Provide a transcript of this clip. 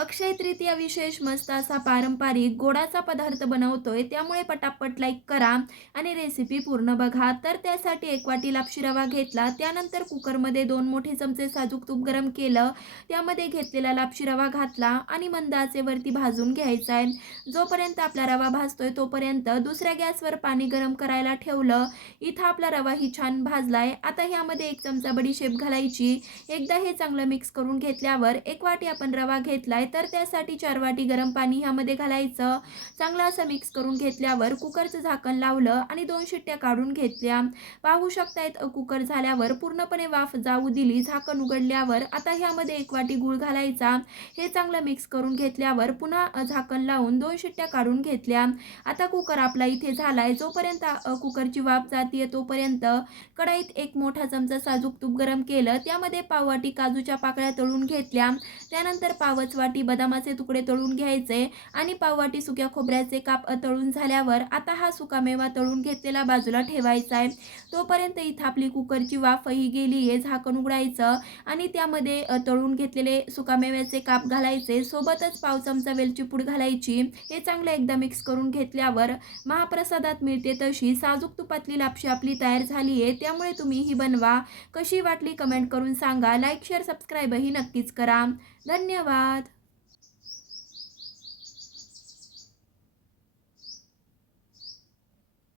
अक्षय तृतीया विशेष मस्त असा पारंपरिक गोडाचा पदार्थ बनवतोय, त्यामुळे पटापट लाईक करा आणि रेसिपी पूर्ण बघा. तर त्यासाठी 1 वाटी लापशी रवा घेतला. त्यानंतर कुकरमध्ये 2 मोठे चमचे साजूक तूप गरम केलं. त्यामध्ये घेतलेला लापशी रवा घातला आणि मंद आचेवरती भाजून घ्यायचा आहे. जोपर्यंत आपला रवा भाजतोय तोपर्यंत दुसऱ्या गॅसवर पाणी गरम करायला ठेवलं. इथं आपला रवाही छान भाजलाय. आता ह्यामध्ये 1 चमचा बडीशेप घालायची. एकदा हे चांगलं मिक्स करून घेतल्यावर 1 वाटी आपण रवा घेतलाय, तर त्यासाठी 4 वाटी गरम पाणी ह्यामध्ये घालायचं. चांगलं असं मिक्स करून घेतल्यावर कुकरचं झाकण लावलं आणि 2 शिट्ट्या काढून घेतल्या. पाहू शकतायत कुकर झाल्यावर पूर्णपणे वाफ जाऊ दिली. झाकण उघडल्यावर आता ह्यामध्ये 1 वाटी गूळ घालायचा. हे चांगलं मिक्स करून घेतल्यावर पुन्हा झाकण लावून 2 शिट्ट्या काढून घेतल्या. आता कुकर आपला इथे झालाय. जोपर्यंत कुकरची वाफ जातीये तोपर्यंत कढईत 1 मोठा चमचा साजूक तूप गरम केलं. त्यामध्ये पाव वाटी काजूच्या पाकळ्या तळून घेतल्या. त्यानंतर पावच वाटी बदामाचे तुकडे तळून घ्यायचे आणि पाव वाटी सुक्या खोबऱ्याचे काप तळून झाल्यावर आता हा सुकामेवा तळून घेतलेला बाजूला ठेवायचा आहे. तोपर्यंत इथं आपली कुकरची वाफही गेली आहे. झाकण उघडायचं आणि त्यामध्ये तळून घेतलेले सुकामेव्याचे काप घालायचे. सोबतच पाव चमचा वेलची पूड घालायची. हे चांगलं एकदा मिक्स करून घेतल्यावर महाप्रसादात मिळते तशी साजूक तुपातली लापशी आपली तयार झाली आहे. त्यामुळे तुम्ही ही बनवा. कशी वाटली कमेंट करून सांगा. लाईक शेअर सबस्क्राईबही नक्कीच करा. धन्यवाद.